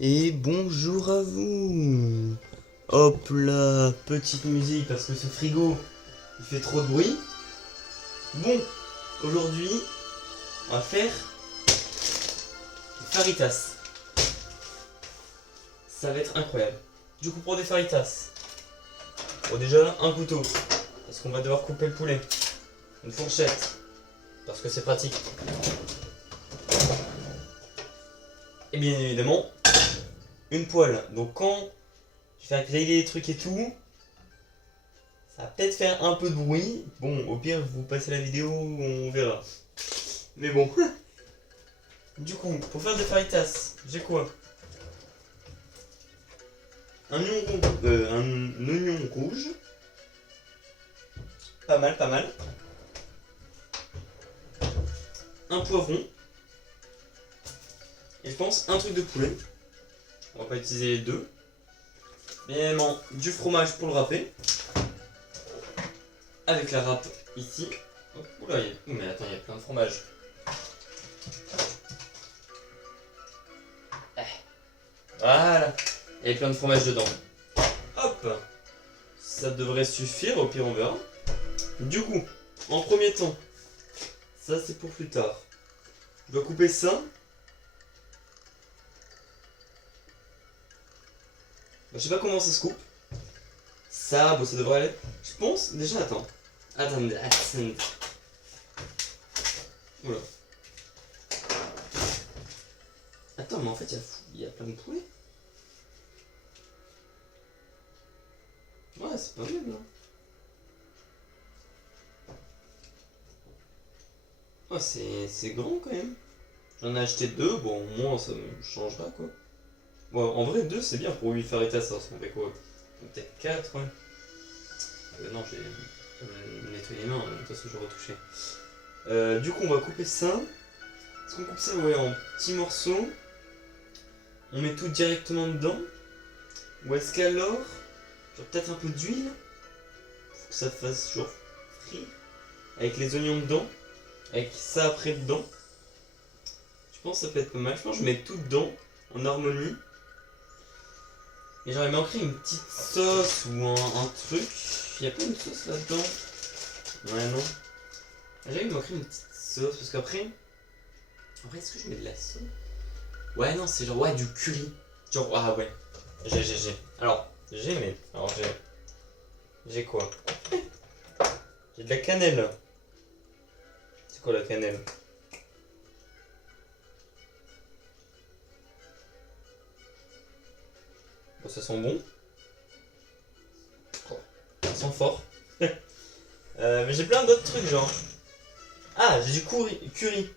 Et bonjour à vous. Hop là, petite musique parce que ce frigo il fait trop de bruit. Bon, aujourd'hui on va faire des faritas. Ça va être incroyable. Du coup pour des faritas, bon déjà un couteau parce qu'on va devoir couper le poulet. Une fourchette parce que c'est pratique. Et bien évidemment une poêle. Donc quand je vais faire griller les trucs et tout, ça va peut-être faire un peu de bruit. Bon, au pire, vous passez la vidéo, on verra. Mais bon. Du coup, pour faire des fajitas, j'ai quoi? Un oignon rouge. Pas mal, pas mal. Un poivron. Et je pense un truc de poulet. On va pas utiliser les deux. Bien évidemment, du fromage pour le râper. Avec la râpe ici. Oula, mais attends, il y a plein de fromage. Voilà. Il y a plein de fromage dedans. Hop. Ça devrait suffire, au pire on verra. Du coup, en premier temps, ça c'est pour plus tard. Je dois couper ça. Je sais pas comment ça se coupe. Ça, bon, ça devrait aller. Je pense, déjà, attends. Attendez. Oula. Attends, mais en fait, il y a plein de poulets. Ouais, c'est pas mal, là. Oh, c'est grand, quand même. J'en ai acheté deux, bon, au moins, ça me changera, quoi. Ouais, en vrai, deux, c'est bien pour 8 faritas, ça ressemble à quoi? Peut-être 4, ouais. Non, j'ai nettoyé les mains, de toute façon, je vais retoucher. Du coup, on va couper ça. Est-ce qu'on coupe ça, ouais, en petits morceaux? On met tout directement dedans? Ou est-ce qu'alors, genre peut-être un peu d'huile? Faut que ça fasse genre frit. Avec les oignons dedans. Avec ça après dedans. Je pense que ça peut être pas mal. Je pense que je mets tout dedans, en harmonie. Et j'aurais manqué une petite sauce ou un truc. Il y a pas une sauce là-dedans? Ouais, non. J'avais manqué une petite sauce parce qu'après. En vrai, est-ce que je mets de la sauce? Ouais, non, c'est genre, ouais, du curry. Genre, ah ouais. J'ai. Alors, mais. Alors, j'ai quoi? J'ai de la cannelle. C'est quoi la cannelle? Bon, ça sent bon. Oh, ça sent fort. Mais j'ai plein d'autres trucs, genre. Ah, j'ai du curry.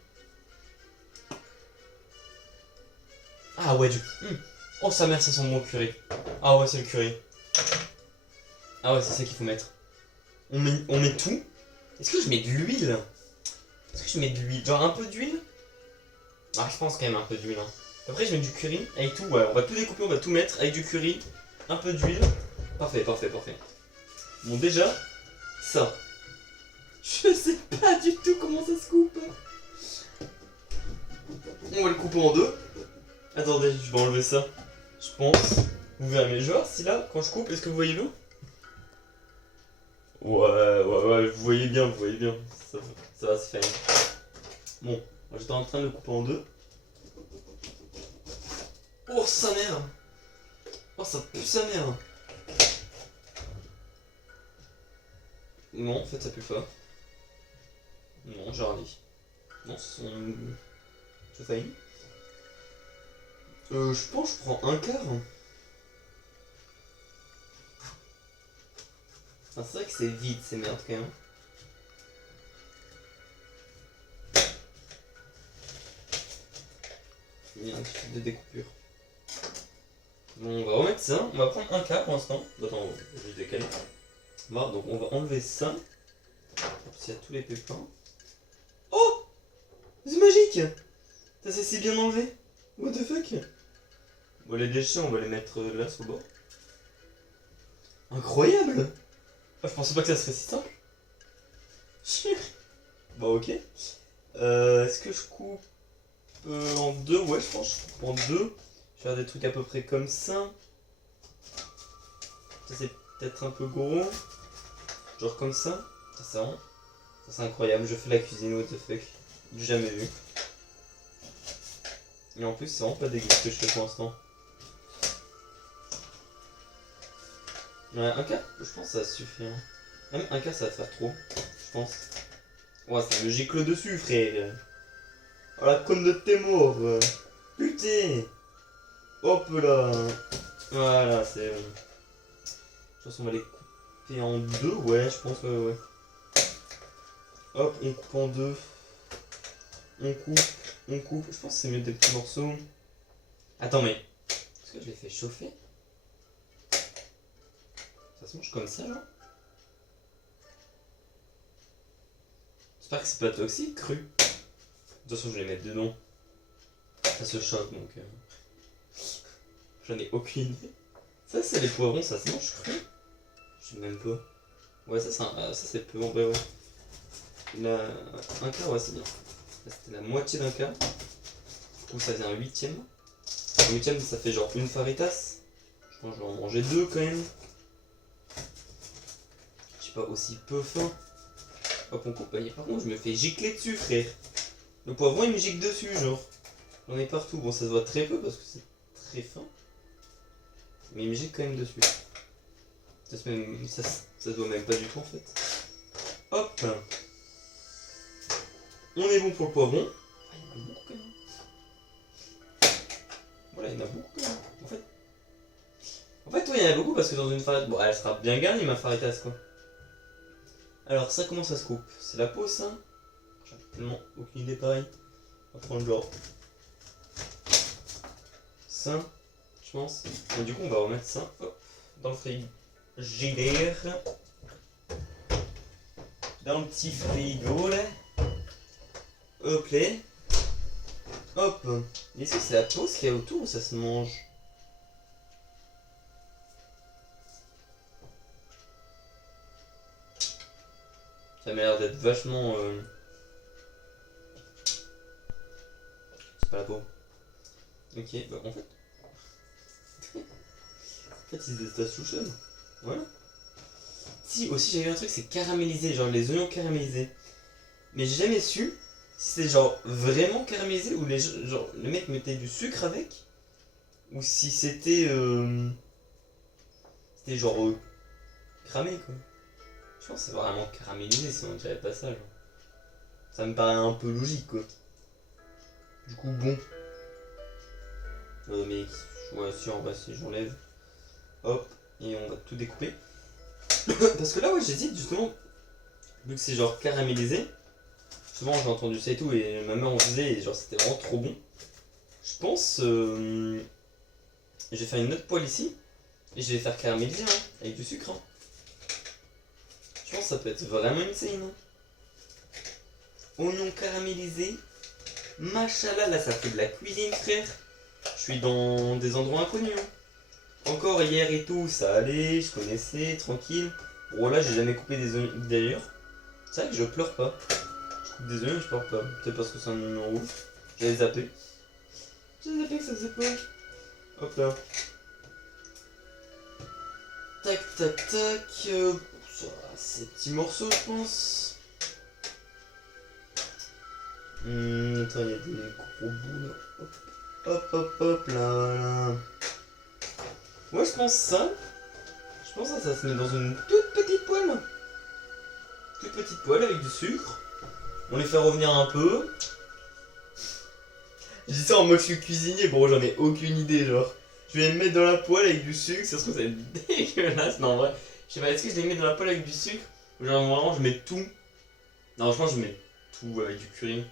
Ah ouais, Oh, sa mère, ça sent bon curry. Ah ouais, c'est le curry. Ah ouais, c'est ça qu'il faut mettre. On met tout. Est-ce que je mets de l'huile? Est-ce que je mets de l'huile? Genre un peu d'huile? Ah, je pense quand même un peu d'huile. Hein. Après, je mets du curry avec tout. Ouais, on va tout découper, on va tout mettre avec du curry, un peu d'huile. Parfait, parfait, parfait. Bon, déjà, ça. Je sais pas du tout comment ça se coupe. On va le couper en deux. Attendez, je vais enlever ça. Je pense. Vous verrez, mais je vais voir si là, quand je coupe, est-ce que vous voyez bien? Ouais, vous voyez bien, vous voyez bien. Ça va se faire. Bon, j'étais en train de le couper en deux. Oh, sa mère! Oh, ça pue sa mère! Non, en fait, ça pue pas. Non, j'ai rien dit. Non, c'est son. C'est failli. Je pense que je prends un quart. Ah, c'est vrai que c'est vide ces merdes quand même. Il y a un petit truc de découpure. Bon, on va remettre ça. On va prendre un quart pour l'instant. Attends, je vais décaler. Bon, donc on va enlever ça. S'il y a tous les pépins. Oh! C'est magique! Ça s'est si bien enlevé. What the fuck? Bon, les déchets, on va les mettre là sur le bord. Incroyable! Ah, je pensais pas que ça serait si simple. Bon, ok. Est-ce que je coupe? en deux, ouais, je pense. Je coupe en deux. Je vais faire des trucs à peu près comme ça. Ça, c'est peut-être un peu gros. Genre comme ça. Ça, c'est vraiment. Ça, c'est incroyable. Je fais la cuisine, what the fuck. J'ai jamais vu. Et en plus, c'est vraiment pas dégueu ce que je fais pour l'instant. Ouais, un quart, je pense que ça suffit. Hein. Même un quart, ça va faire trop. Je pense. Ouais, ça me gicle dessus, frère. Oh la conne de tes morts. Putain. Hop là. Voilà, c'est. Je pense qu'on va les couper en deux. Ouais, je pense, ouais. Hop, on coupe en deux. On coupe. Je pense que c'est mieux des petits morceaux. Attends, mais. Est-ce que je les fais chauffer? Ça se mange comme ça, genre? J'espère que c'est pas toxique, cru. De toute façon, je vais les mettre dedans. Ça se choque, donc... J'en ai aucune idée. Ça, c'est les poivrons, ça se mange cru? Je sais même pas. Ouais, ça, c'est peu, en vrai, ouais. Un quart, ouais, c'est bien. Là, c'était la moitié d'un quart. Du coup, ça fait un huitième. Un huitième, ça fait genre une faritas. Je pense que je vais en manger deux, quand même. Je suis pas aussi peu faim. Hop, on coupe. Par contre, je me fais gicler dessus, frère. Le poivron, il me gicle dessus, genre. J'en ai partout. Bon, ça se voit très peu parce que c'est très fin. Mais il me gicle quand même dessus. Ça se voit même pas du tout, en fait. Hop. On est bon pour le poivron. Ah, il y en a beaucoup, quand même. Voilà, il y en a beaucoup, quand même. En fait, ouais, il y en a beaucoup parce que dans une farine... Bon, elle sera bien garnie, ma faritas, quoi. Alors, ça, comment ça se coupe? C'est la peau, ça? J'ai tellement aucune idée pareil. On va prendre genre ça, je pense. Et du coup, on va remettre ça hop, dans le frigidaire. Dans le petit frigo, là. Hop là. Hop. Est-ce que c'est la peau qu'il y a autour ou ça se mange? Ça m'a l'air d'être vachement... C'est pas la peau. Ok, bah en fait... En fait, ils se détachent tout seuls. Voilà. Si, aussi j'avais un truc, c'est caramélisé, genre les oignons caramélisés. Mais j'ai jamais su si c'était genre vraiment caramélisé ou genre le mec mettait du sucre avec. Ou si c'était... C'était genre cramé quoi. Je pense que c'est vraiment caramélisé sinon on dirait pas ça genre. Ça me paraît un peu logique quoi. Du coup bon. Mais ouais si en vrai si j'enlève. Hop. Et on va tout découper. Parce que là ouais j'hésite justement. Vu que c'est genre caramélisé. Souvent j'ai entendu ça et tout et ma mère en faisait et genre c'était vraiment trop bon. Je pense je vais faire une autre poêle ici et je vais faire caraméliser hein, avec du sucre. Hein. Je pense que ça peut être vraiment insane. Hein. Oignons caramélisés. Machallah, là ça fait de la cuisine frère. Je suis dans des endroits inconnus. Hein. Encore hier et tout, ça allait, je connaissais, tranquille. Bon là j'ai jamais coupé des oignons d'ailleurs. C'est vrai que je pleure pas. Je coupe des oignons et je pleure pas. Peut-être parce que c'est un oignon rouge. J'avais zappé. J'avais zappé que ça faisait pas. Hop là. Tac tac tac. Ça va, ces petits morceaux je pense. Attends, il y a des gros bouts là. Hop hop hop hop là. Ouais je pense ça. Je pense que ça se met dans une toute petite poêle. Toute petite poêle avec du sucre. On les fait revenir un peu. Je dis ça en mode je suis cuisinier, bon j'en ai aucune idée genre. Je vais les mettre dans la poêle avec du sucre, ça se trouve ça va être dégueulasse. Non en vrai, je sais pas, est-ce que je les mets dans la poêle avec du sucre? Ou genre vraiment je mets tout? Non je pense que je mets tout avec du curry.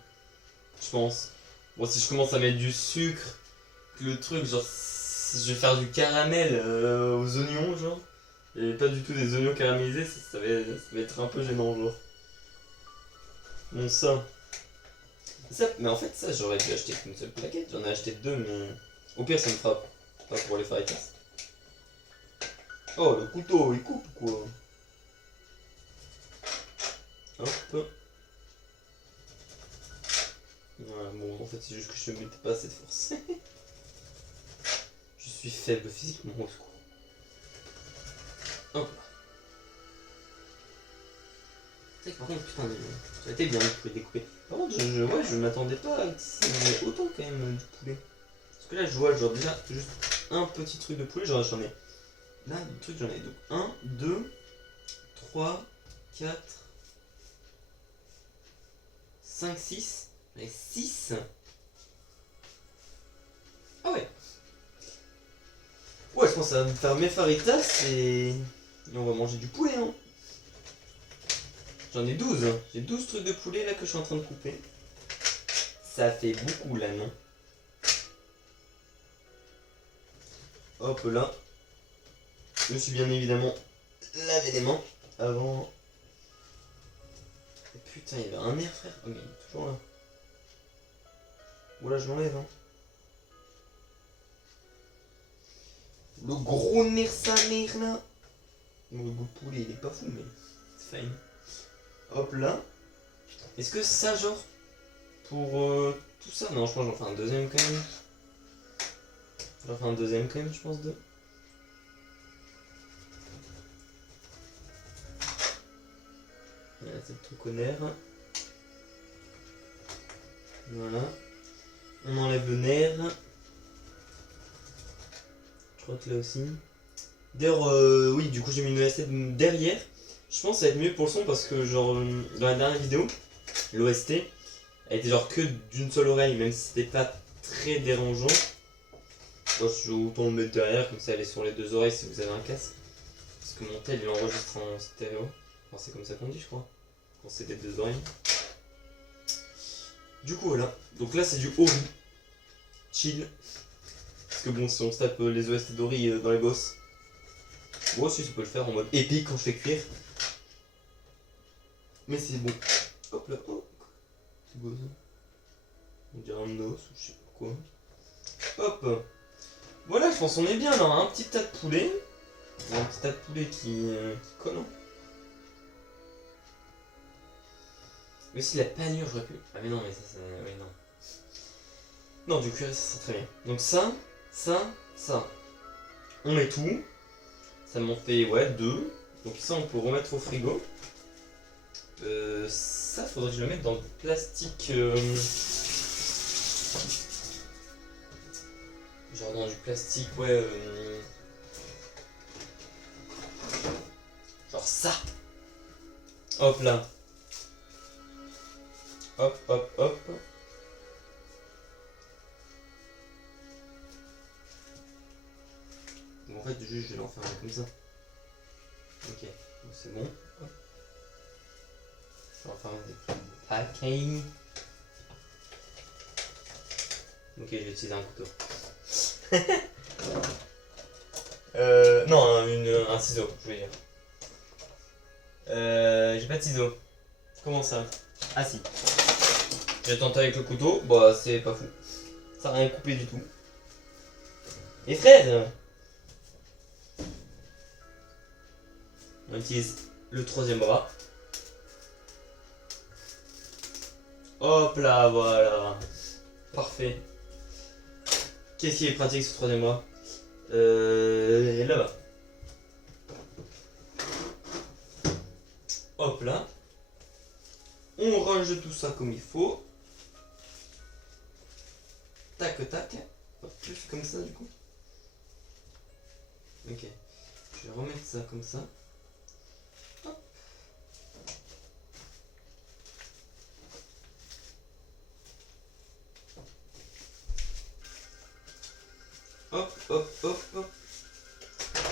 Je pense. Bon si je commence à mettre du sucre, le truc genre je vais faire du caramel aux oignons genre. Et pas du tout des oignons caramélisés, ça va être un peu gênant genre. Bon ça. Ça, mais en fait, ça, j'aurais dû acheter qu'une seule plaquette. J'en ai acheté deux, mais au pire, ça me fera pas pour les faritas. Oh, le couteau, il coupe ou quoi? Hop. Ouais, bon, en fait, c'est juste que je ne mettais pas assez de force. Je suis faible physiquement, au secours. Hop là. C'est que par contre, putain, ça a été bien le poulet découpé. Par contre, ouais, je m'attendais pas à que ça en ait autant quand même du poulet. Parce que là, je vois genre déjà juste un petit truc de poulet, genre j'en ai. Là, du truc, j'en ai donc 1, 2, 3, 4, 5, 6. J'en ai 6. Ah ouais. Ouais, je pense que ça va me faire mes faritas et on va manger du poulet, hein. J'en ai 12, hein. J'ai 12 trucs de poulet là que je suis en train de couper. Ça fait beaucoup là, non? Hop là. Je me suis bien évidemment lavé les mains avant. Et putain, il y avait un air, frère. Oh, mais il est toujours là. Oula, je l'enlève, hein. Le gros nerf sa mère là. Bon, le goût de poulet, il est pas fou, mais c'est fine. Hop là. Est-ce que ça, genre, pour tout ça? Non, je pense que j'en fais un deuxième quand même. J'en fais un deuxième quand même, je pense, deux. Voilà, c'est le truc au nerf. Voilà. On enlève le nerf. Je crois que là aussi. D'ailleurs, oui, du coup, j'ai mis une OST derrière. Je pense que ça va être mieux pour le son parce que, genre, dans la dernière vidéo, l'OST a été genre que d'une seule oreille, même si c'était pas très dérangeant. Bon, je vais autant le mettre derrière, comme ça elle est sur les deux oreilles si vous avez un casque. Parce que mon tel il enregistre en stéréo. Enfin, c'est comme ça qu'on dit, je crois. Quand c'est des deux oreilles. Du coup, voilà. Donc là, c'est du Ori. Chill. Parce que bon, si on se tape les OST d'Ori dans les boss, moi aussi, ça peut le faire en mode épique quand je fais cuire. Mais c'est bon. Hop là, hop. C'est beau ça. On dirait un os ou je sais pas quoi. Hop. Voilà, je pense qu'on est bien là. Un petit tas de poulet. Un petit tas de poulet qui colle. Hein. Mais si la panure, j'aurais pu. Ah, mais non, mais ça. Oui, non. Non, du curry, ça serait très bien. Donc, ça. On met tout. Ça m'en fait, ouais, 2. Donc, ça, on peut remettre au frigo. Ça, faudrait que je le mette dans le plastique. Genre dans du plastique, ouais. Genre ça. Hop là. Hop, hop, hop. Bon, en fait, juste, je vais l'enfermer comme ça. Ok, donc c'est bon. Hop. Je vais enfermer des packing. Ok, je vais utiliser un couteau. Non, un ciseau, je veux dire. J'ai pas de ciseaux. Comment ça? Ah si. J'ai tenté avec le couteau, bah c'est pas fou. Ça n'a rien coupé du tout. Et frère, on utilise le troisième bras. Hop là, voilà. Parfait. Qu'est-ce qui est pratique ce troisième bras? Là-bas. Hop là. On range tout ça comme il faut. Tac, tac. Hop, je fais comme ça du coup. Ok. Je vais remettre ça comme ça. Hop. Hop, hop, hop, hop.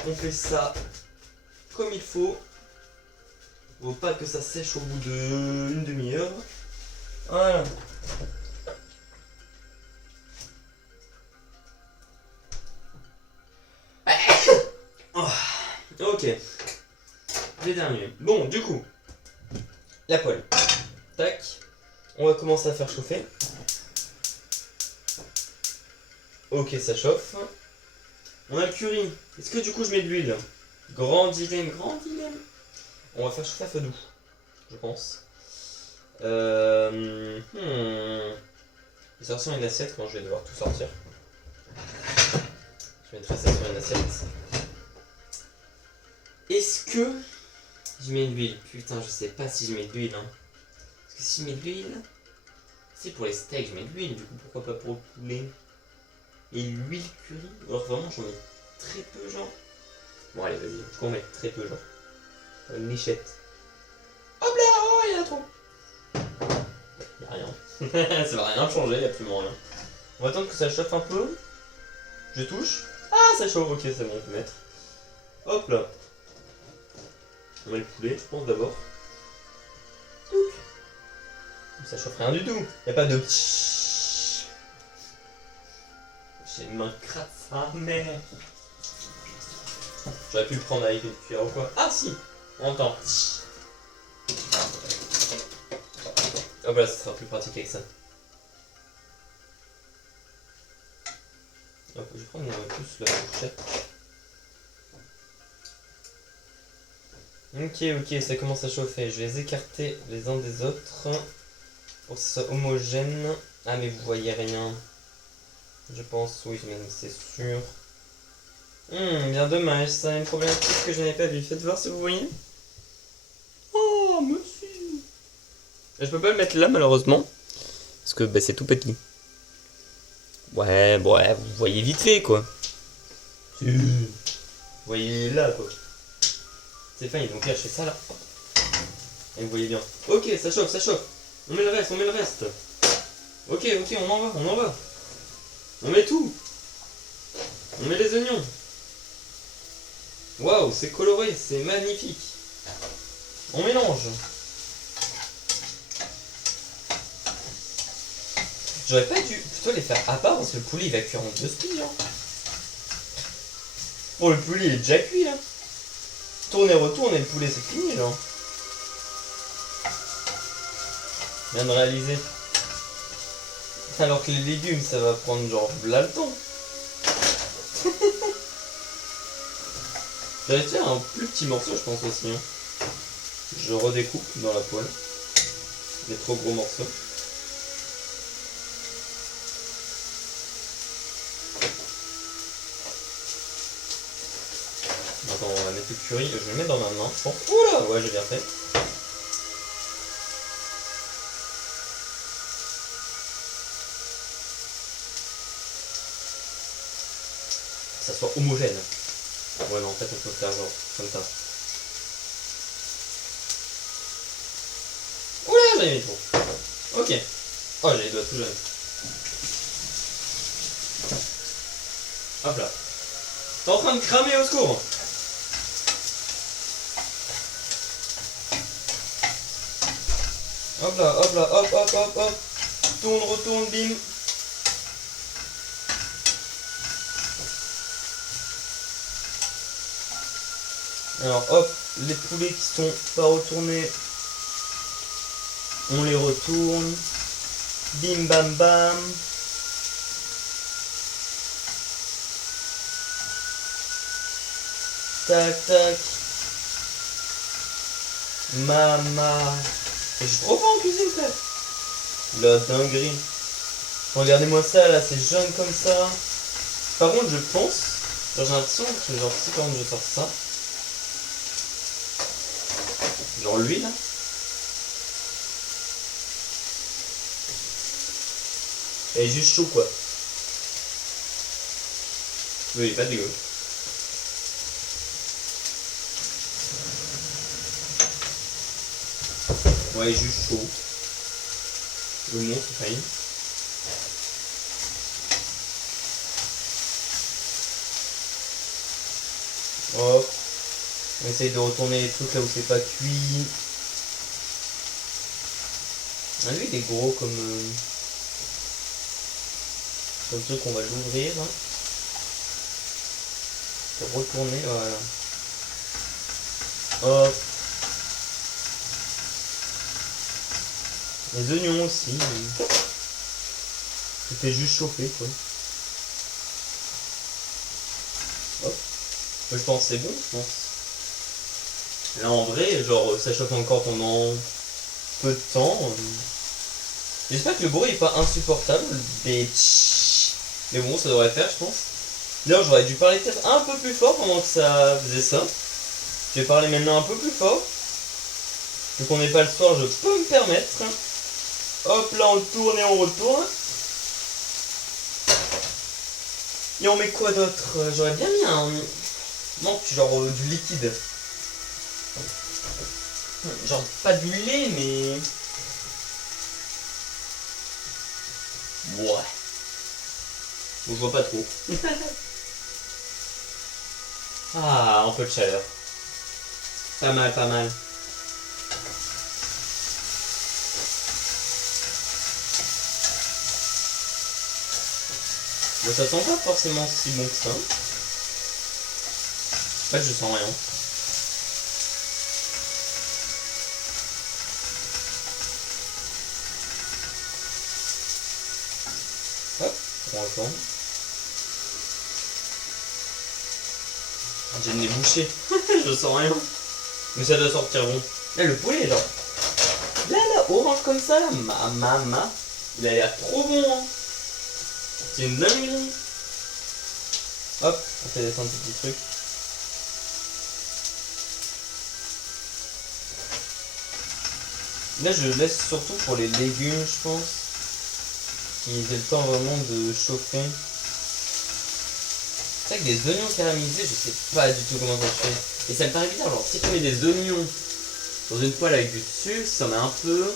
On fait ça comme il faut. Faut pas que ça sèche au bout d'une demi-heure. Voilà. Oh, ok. J'ai terminé. Bon, du coup, la poêle. Tac. On va commencer à faire chauffer. Ok, ça chauffe. On a le curry. Est-ce que du coup je mets de l'huile? Grand dilemme, grand dilemme. On va faire chauffer à feu doux, je pense. Je vais sortir une assiette quand je vais devoir tout sortir. Je mettrai ça sur une assiette. Est-ce que je mets de l'huile? Putain, je sais pas si je mets de l'huile. Hein. Parce que si je mets de l'huile, c'est pour les steaks, je mets de l'huile. Du coup, pourquoi pas pour le poulet? Et l'huile curry? Alors vraiment, j'en mets très peu, genre. Bon, allez, vas-y, je peux en mettre très peu, genre. Une lichette. Hop là, oh, il y en a trop. Y'a rien. Ça va rien changer, y'a absolument rien. On va attendre que ça chauffe un peu. Je touche. Ah, ça chauffe, ok, c'est bon, on peut mettre. Hop là. On met le poulet, je pense d'abord. Ça chauffe rien du tout. Y'a pas de. J'ai une main crade sa mère. J'aurais pu le prendre avec une cuillère ou quoi. Ah si, on entend. Hop là, ça sera plus pratique avec ça. Hop, je vais prendre plus la fourchette. Ok, ça commence à chauffer. Je vais les écarter les uns des autres pour que ce soit homogène. Ah mais vous voyez rien. Je pense, oui, c'est sûr. Bien dommage, ça a une problématique que je n'avais pas vu. Faites voir si vous voyez. Oh, monsieur. Je peux pas le mettre là malheureusement. Parce que bah, c'est tout petit. Ouais, bon, ouais, vous voyez vite fait quoi. Vous voyez là quoi. C'est fini, donc là je fais ça là. Et vous voyez bien. Ok, ça chauffe, ça chauffe. On met le reste, on met le reste. Ok, on en va, on en va. On met tout. On met les oignons. Waouh, c'est coloré, c'est magnifique. On mélange. J'aurais pas dû plutôt les faire à part parce que le poulet il va cuire en 2 spies. Hein. Bon, le poulet il est déjà cuit là. Tourne et retourne et le poulet c'est fini là. Je viens de réaliser. Alors que les légumes ça va prendre genre là le temps. J'avais fait un plus petit morceau je pense aussi. Hein. Je redécoupe dans la poêle. Des trop gros morceaux. Attends, on va mettre le curry, je vais le mettre dans ma main, je pense. Oula, ouais, j'ai bien fait. Que ça soit homogène. Ouais, non, en fait, on peut faire genre comme ça. Oula, j'avais mis trop. Ok. Oh, j'ai les doigts tout jeunes. Hop là. T'es en train de cramer au secours. Hop là, hop. Tourne, retourne, bim. Alors hop, les poulets qui sont pas retournés, on les retourne. Bim bam bam. Tac tac. Mama. J'ai trop faim en cuisine, frère. La dinguerie. Regardez-moi ça, là, c'est jaune comme ça. Par contre, je pense, j'ai l'impression que genre, si quand je sors ça, genre l'huile, là. Elle est juste chaud, quoi. Oui, il est pas dégueu. Ouais, juste chaud. Je vous montre, failli. Hop. On essaye de retourner les trucs là où c'est pas cuit. Ah, lui il est gros comme truc, on va l'ouvrir. Hein. Pour retourner, voilà. Hop. Les oignons aussi. Tout fait juste chauffer quoi. Hop. Je pense que c'est bon, je pense. Là en vrai, genre ça chauffe encore pendant peu de temps. J'espère que le bruit est pas insupportable. Mais bon, ça devrait faire, je pense. D'ailleurs, j'aurais dû parler peut-être un peu plus fort pendant que ça faisait ça. Je vais parler maintenant un peu plus fort. Vu qu'on n'est pas le soir, je peux me permettre. Hop là, on tourne et on retourne. Et on met quoi d'autre? J'aurais bien mis un... Non, genre du liquide. Genre pas du lait, mais... Ouais. Je vois pas trop. Ah, un peu de chaleur. Pas mal, pas mal. Bon, ça sent pas forcément si bon que ça. En fait, je sens rien. Hop, on retourne. J'ai le nez bouché. Je sens rien. Mais ça doit sortir bon. Là, le poulet, genre. Là, orange comme ça, là. Mama. Il a l'air trop bon, hein. C'est une dinguerie. Hop, on fait descendre ce petit truc. Là, je laisse surtout pour les légumes, je pense. Qu'ils aient le temps vraiment de chauffer. C'est vrai que des oignons caramélisés, je sais pas du tout comment ça se fait. Et ça me paraît bizarre, genre si tu mets des oignons dans une poêle avec du sucre, ça met un peu...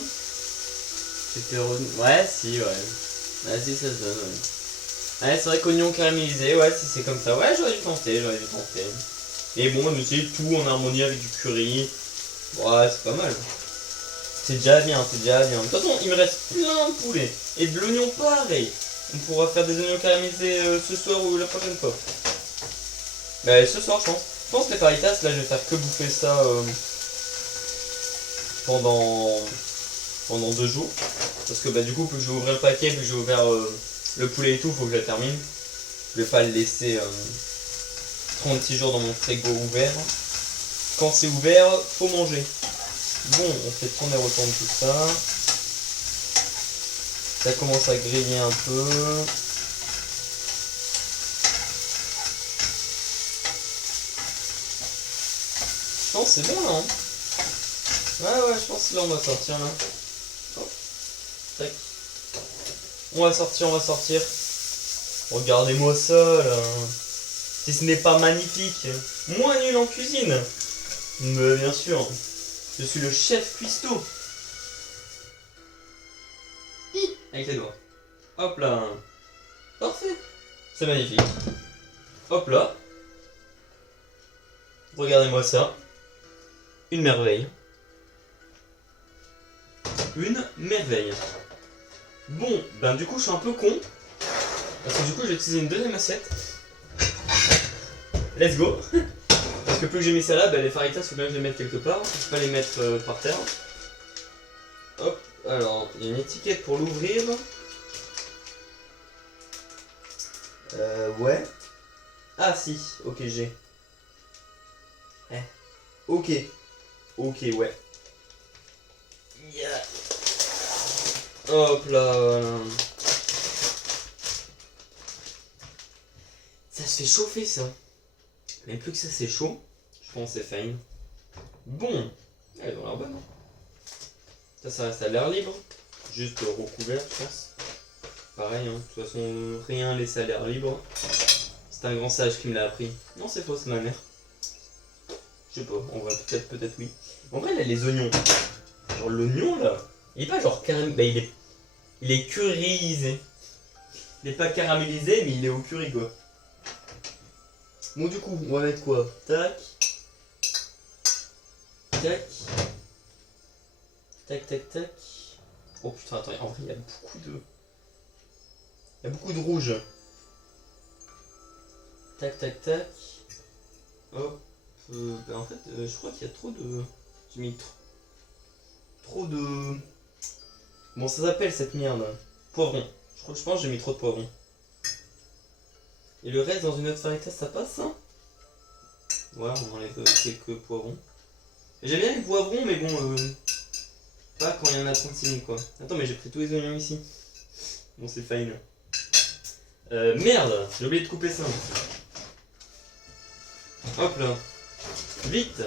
Ouais, si, ouais. Vas-y, ça se donne, ouais. Ouais, c'est vrai qu'oignons caramélisés, ouais, si c'est comme ça. Ouais, j'aurais dû tenter. Et bon, je sais, tout en harmonie avec du curry. Ouais, c'est pas mal. C'est déjà bien, c'est déjà bien. De toute façon, il me reste plein de poulet. Et de l'oignon pareil. On pourra faire des oignons caramélisés ce soir ou la prochaine fois. Bah, ce soir, je pense. Je pense que les faritas, là, je vais faire que bouffer ça pendant 2 jours. Parce que bah, du coup, plus que je vais ouvrir le paquet, plus que je vais ouvrir le poulet et tout, faut que je le termine. Je vais pas le laisser 36 jours dans mon frigo ouvert. Quand c'est ouvert, faut manger. Bon, on fait tourner et retourner tout ça. Ça commence à griller un peu. Je pense que c'est bon là, hein. Ouais, je pense que là on va sortir là. Hop. Tac. On va sortir. Regardez-moi ça là. Si ce n'est pas magnifique. Moins nul en cuisine. Mais bien sûr. Je suis le chef cuistot. Avec les doigts. Hop là. Parfait. C'est magnifique. Hop là. Regardez-moi ça. Une merveille. Une merveille. Bon, ben du coup je suis un peu con. Parce que du coup j'ai utilisé une deuxième assiette. Let's go. Parce que plus que j'ai mis ça là, ben les faritas faut bien que je les mette quelque part. Je peux pas les mettre par terre. Hop, alors il y a une étiquette pour l'ouvrir. Ouais. Ah si, ok j'ai. Ok. Ok, ouais. Yeah. Hop là, voilà. Ça se fait chauffer ça. Mais plus que ça c'est chaud, je pense que c'est fine. Bon, elles ont l'air bonnes. Ça reste à l'air libre. Juste recouvert, je pense. Pareil, hein. De toute façon, rien laissé à l'air libre. C'est un grand sage qui me l'a appris. Non, c'est faux, c'est ma mère. Je sais pas, on va peut-être oui. En vrai, là, les oignons. Genre, l'oignon, là, il est pas genre caramélisé. Bah, il est curryisé. Il est pas caramélisé, mais il est au curry, quoi. Bon, du coup, on va mettre quoi? Tac. Tac. Tac, tac, tac. Oh putain, attends, en vrai, il y a beaucoup de rouge. Tac, tac, tac. Hop. Bah en fait, je crois qu'il y a trop de... J'ai mis trop de... Bon, ça s'appelle cette merde. Poivron. Je pense que j'ai mis trop de poivron. Et le reste dans une autre farita, ça passe, hein? Ouais, on enlève quelques poivrons. J'aime bien les poivrons, mais bon... Pas quand il y en a 36 000 quoi. Attends, mais j'ai pris tous les oignons ici. Bon, c'est fine. Merde, j'ai oublié de couper ça. Hop là. Vite.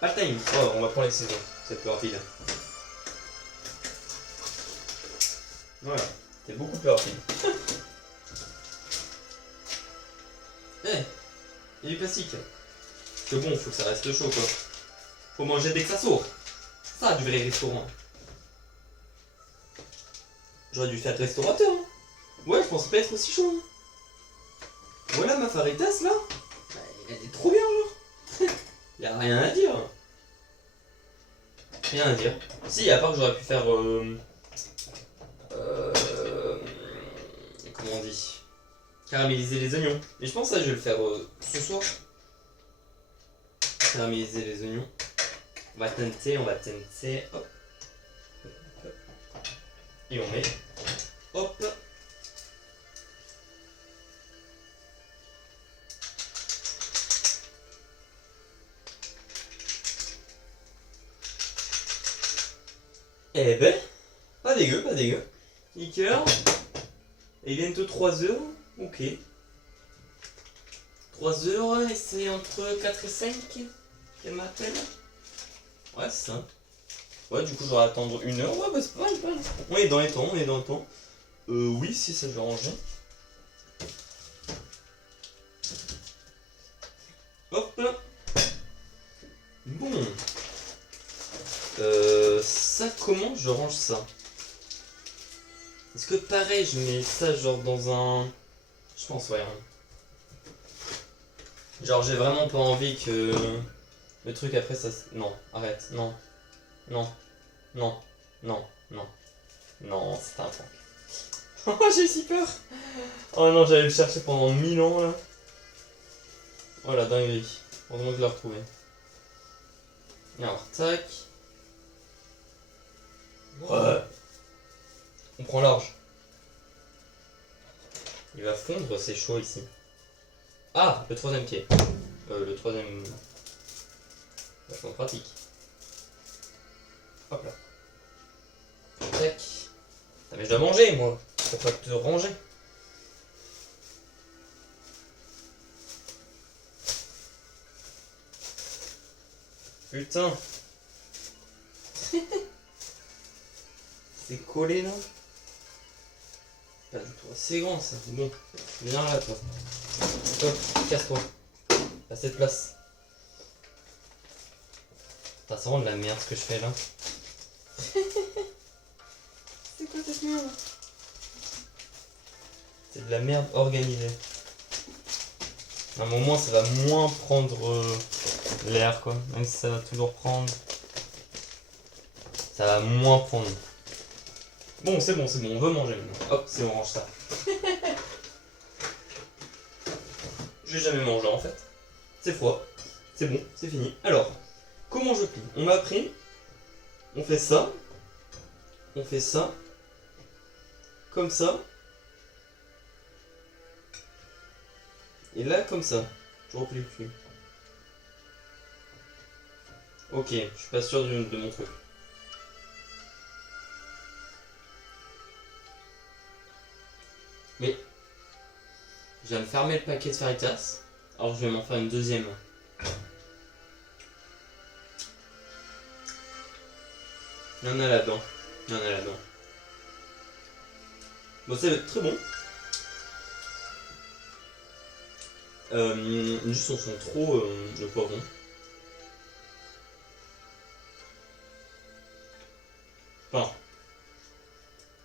Pas le time. Oh, on va prendre les ciseaux. C'est plus rapide. Voilà. C'est beaucoup plus rapide. Eh, il y a du plastique. Parce que bon, faut que ça reste chaud quoi. Faut manger dès que ça sort. Ça, du vrai restaurant. J'aurais dû faire restaurateur. Hein. Ouais, je pensais pas être aussi chaud. Hein. Voilà ma faritas là. Elle est trop bien genre. Y'a rien à dire. Rien à dire. Si, à part que j'aurais pu faire. Comment on dit, caraméliser les oignons. Mais je pense que ça, je vais le faire ce soir. Caraméliser les oignons. On va tenter. Hop. Et on met. Hop. Eh ben, pas dégueu, pas dégueu. Nickel. Et bientôt 3 heures. Ok. 3 heures et c'est entre 4 et 5 qu'elle m'appelle. Ouais, c'est ça. Ouais, du coup, j'aurai à attendre 1 heure. Ouais, bah c'est pas mal, pas mal. On est dans les temps, on est dans le temps. Oui, si ça, je vais ranger. Hop. Bon. Ça, comment je range ça? Est-ce que pareil, je mets ça genre dans un... Je pense, ouais. Hein. Genre, j'ai vraiment pas envie que le truc après ça... Non, arrête, non. Non, non, non, non. Non, c'est un prank. Oh, j'ai si peur. Oh non, j'allais le chercher pendant 1000 ans, là. Oh la dinguerie. Heureusement que je l'ai retrouvé. Alors, tac. Ouais. On prend large. Il va fondre, c'est chaud ici. Ah, le troisième pied. Le troisième... Vachement pratique. Hop là. Tac. Ah, mais je dois manger, moi. Faut pas te ranger. Putain. C'est collé là. Pas du tout assez grand ça. Bon, viens là toi. Hop, casse-toi. À cette place. Putain, c'est vraiment de la merde ce que je fais là. C'est quoi cette merde? C'est de la merde organisée. À un moment ça va moins prendre l'air quoi. Même si ça va toujours prendre. Ça va moins prendre. Bon, c'est bon, on veut manger maintenant. Hop, c'est on range ça. Je vais jamais manger en fait. C'est froid. C'est bon, c'est fini. Alors, comment je plie? On m'a appris. On fait ça. On fait ça. Comme ça. Et là, comme ça. Je replie plus. Ok, je suis pas sûr de mon truc. Mais je viens de fermer le paquet de Faritas. Alors je vais m'en faire une deuxième. Il y en a là-dedans. Il y en a là-dedans. Bon, c'est très bon. Juste on sent trop le poivron. Enfin,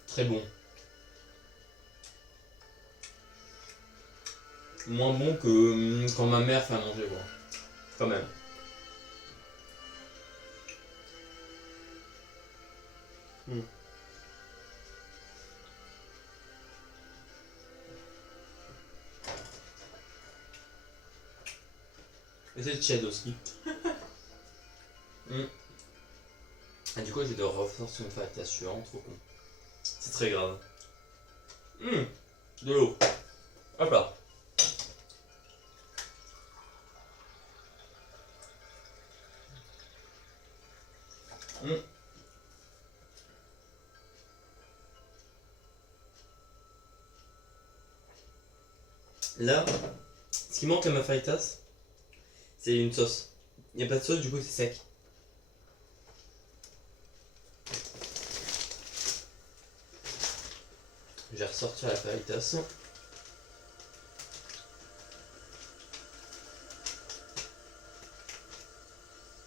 très bon. Moins bon que quand ma mère fait à manger, quoi. Quand même. Et c'est Tchaikovsky. Et du coup, je vais devoir ressortir une faritas suivante, trop con. C'est très grave. De l'eau. Hop là. Là, ce qui manque à ma fajitas, c'est une sauce. Il n'y a pas de sauce, du coup c'est sec. Je vais ressortir la fajitas.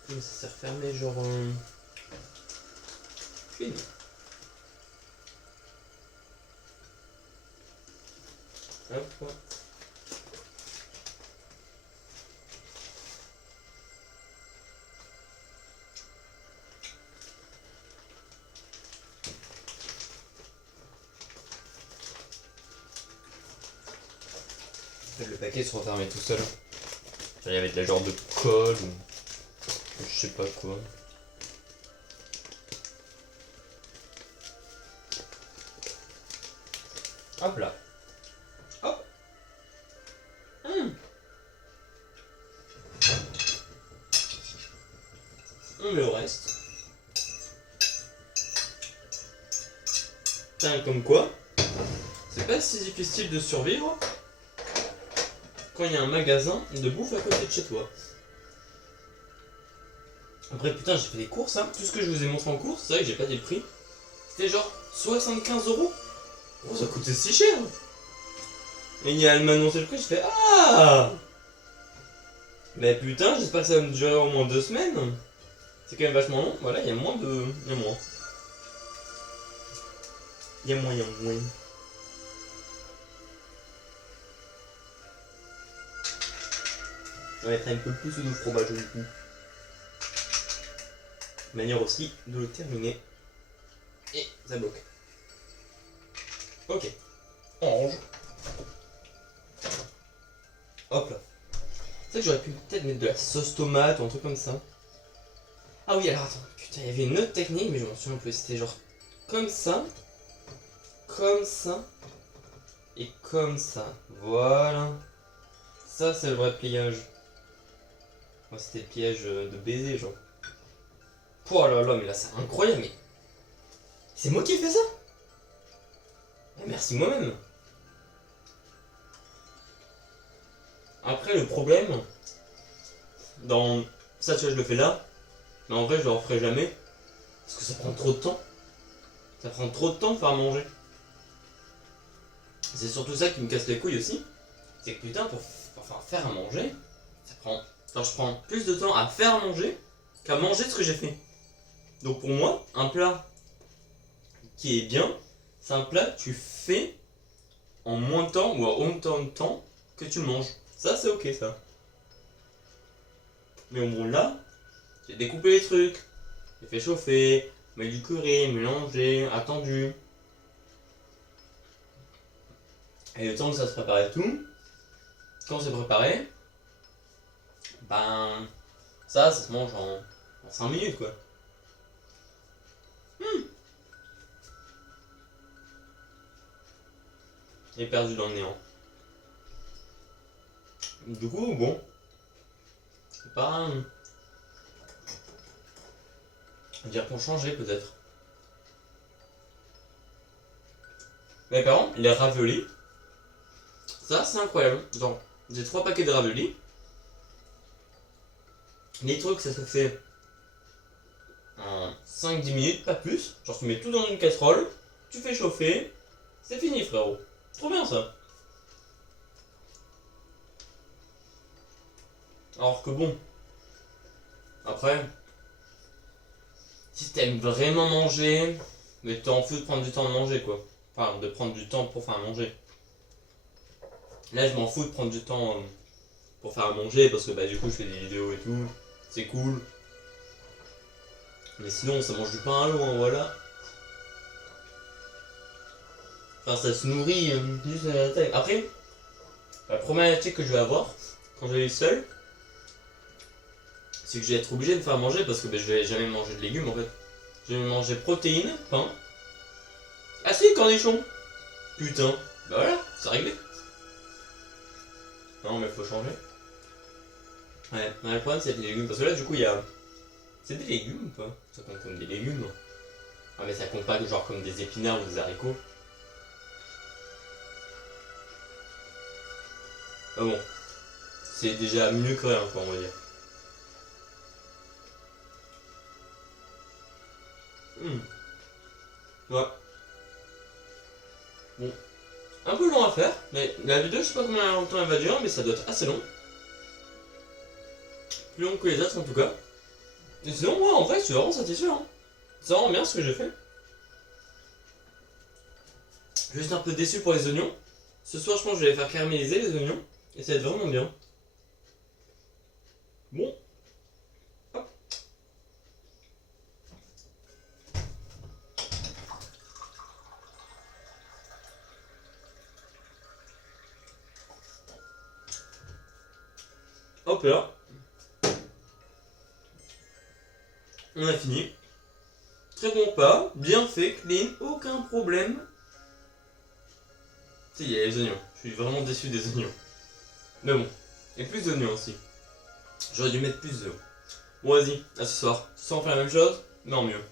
Ça s'est refermé genre... Fini. Hop. Le paquet se refermait tout seul. Il y avait de la genre de colle ou je sais pas quoi. Hop là. Hop. On met au reste. Putain, comme quoi, c'est pas si difficile de survivre quand il y a un magasin de bouffe à côté de chez toi. Après, putain, j'ai fait des courses, hein. Tout ce que je vous ai montré en course, c'est vrai que j'ai pas dit le prix. C'était genre 75 €. Oh, ça coûtait si cher. Et elle m'a annoncé le prix, je fais ah. Mais putain, j'espère que ça va me durer au moins 2 semaines. C'est quand même vachement long. Voilà, il y a moins de. Il y a moins. Il y a moins. On va mettre un peu plus de fromage du coup. Manière aussi de le terminer. Et ça bloque. Ok. On range. Hop là. C'est vrai que j'aurais pu peut-être mettre de la sauce tomate ou un truc comme ça. Ah oui, alors attends. Putain, il y avait une autre technique, mais je m'en souviens plus. C'était genre comme ça. Comme ça. Et comme ça. Voilà. Ça, c'est le vrai pliage. Moi, c'était le pliage de baiser, genre. Oh là là, mais là, c'est incroyable, mais... C'est moi qui ai fait ça? Merci moi-même. Après, le problème... Dans... Ça, tu vois, je le fais là. Mais en vrai, je le referai jamais. Parce que ça prend trop de temps. Ça prend trop de temps de faire manger. C'est surtout ça qui me casse les couilles aussi. C'est que putain, pour faire à manger, ça prend... Alors, je prends plus de temps à faire à manger qu'à manger ce que j'ai fait. Donc pour moi, un plat qui est bien, c'est un plat que tu fais en moins de temps ou en autant de temps que tu le manges. Ça, c'est ok, ça. Mais bon, là, j'ai découpé les trucs, j'ai fait chauffer, mis du curry, mélangé, attendu. Et le temps que ça se prépare et tout, quand c'est préparé, ben, ça se mange en 5 minutes, quoi. Et perdu dans le néant. Du coup, bon, c'est pas dire pour changer peut-être. Mais par contre, les raviolis, ça c'est incroyable. Genre, j'ai 3 paquets de raviolis. Les trucs, ça se fait en 5-10 minutes, pas plus. Genre, tu mets tout dans une casserole, tu fais chauffer, c'est fini, frérot. Trop bien ça. Alors que bon, après, si t'aimes vraiment manger, mais t'en fous de prendre du temps de manger, quoi. Enfin, de prendre du temps pour faire à manger. Là, je m'en fous de prendre du temps pour faire à manger parce que bah, du coup, je fais des vidéos et tout. C'est cool. Mais sinon, ça mange du pain à l'eau, hein, voilà. Enfin, ça se nourrit juste à la taille. Après, la problématique que je vais avoir quand je vais être seul, c'est que je vais être obligé de faire manger parce que bah, je vais jamais manger de légumes en fait. Je vais manger protéines, pain. Ah si, cornichons. Putain, bah voilà, c'est réglé. Non, mais faut changer. Ouais, le problème c'est les légumes parce que là, du coup, il y a. C'est des légumes ou pas? Ça compte comme des légumes. Ah, mais ça compte pas genre comme des épinards ou des haricots. Ah bon, c'est déjà mieux que rien, quoi, on va dire. Ouais. Bon. Un peu long à faire, mais la vidéo, je sais pas combien de temps elle va durer, mais ça doit être assez long. Plus long que les autres, en tout cas. Et sinon, moi, en vrai, je suis vraiment satisfait. Hein. C'est vraiment bien ce que j'ai fait. Juste un peu déçu pour les oignons. Ce soir, je pense que je vais les faire caraméliser, les oignons. Et ça va être vraiment bien. Bon. Hop. Hop là. On a fini. Très bon repas, bien fait, clean, aucun problème. Si, il y a les oignons. Je suis vraiment déçu des oignons. Mais bon, et plus d'oignons aussi. J'aurais dû mettre plus d'œufs. Bon, vas-y, à ce soir. Ce soir, on fait la même chose, mais en mieux.